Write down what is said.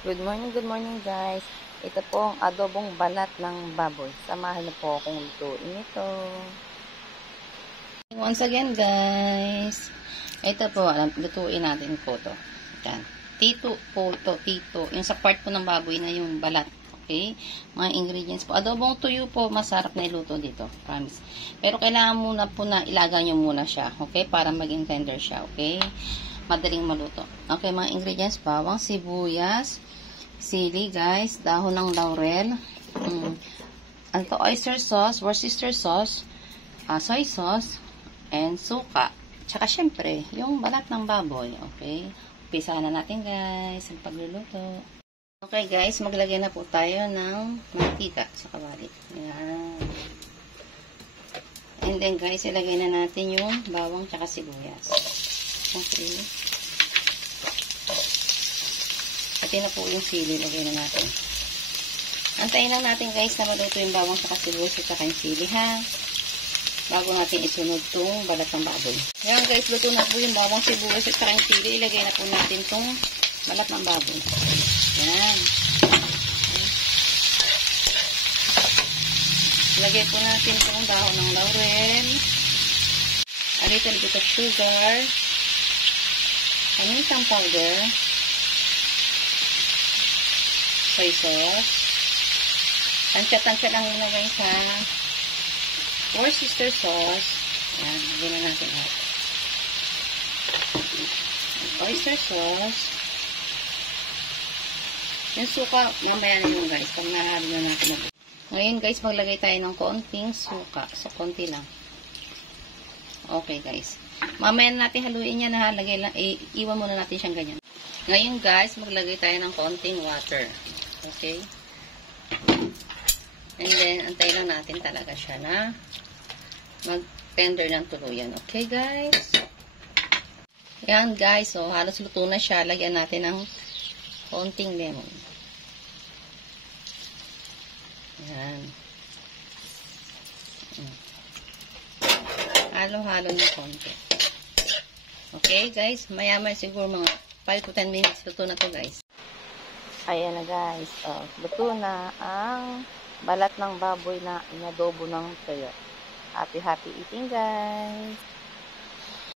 Good morning guys. Ito po ang adobong balat ng baboy. Samahan niyo po akong lutuin ito. Once again guys, ito po, lutuin natin po to. Yan. Tito po to, tito. Yung sa part po ng baboy na yung balat. Okay? Mga ingredients po. Adobong tuyo po, masarap na iluto dito. Promise. Pero kailangan muna po na ilaga nyo muna siya. Okay? Para maging tender siya. Okay? Madaling maluto. Okay, mga ingredients, bawang, sibuyas, sili, guys, dahon ng laurel, ano to, oyster sauce, Worcester sauce, soy sauce, and suka. Tsaka, syempre, yung balat ng baboy. Okay? Umpisahan na natin, guys, ang pagluluto. Okay, guys, maglagay na po tayo ng mantika sa kawali. Ayan. And then, guys, ilagay na natin yung bawang tsaka sibuyas. Okay. Pati na po yung sili, lagay na natin. Antayin lang natin guys na maluto yung bawang sa sibuyas at saka yung sili ha. Bago natin isunod tong balat ng baboy. Ngayon guys, luto na po yung bawang, sibuyas at saka yung sili. Ilagay na po natin tong balat ng baboy. Yan. Ilagay po natin tong dahon ng laurel. A little bit of sugar. Paminta powder, soy sauce, tansya-tansya lang muna guys ha, Worcester sauce, yan, lagyan na natin lahat, oyster sauce, yung suka, mamaya na yun guys, pag nahalo na natin. Ngayon guys, maglagay tayo ng konting suka, so konti lang. Okay guys. Mamaya natin haluin yan ha. Lagay lang, iwan muna natin siyang ganyan. Ngayon guys, maglagay tayo ng konting water. Okay? And then, antay lang natin talaga siya na mag-tender ng tuluyan. Okay guys? Yan guys. So, halos luto na siya. Lagyan natin ng konting lemon. Yan. Halo-halo ng konti. Okay, guys. Maya-maya siguro mga 5 to 10 minutes. Luto na to, guys. Ayan na, guys. Oh, luto na ang balat ng baboy na inadobo ng tuyo. Happy eating, guys.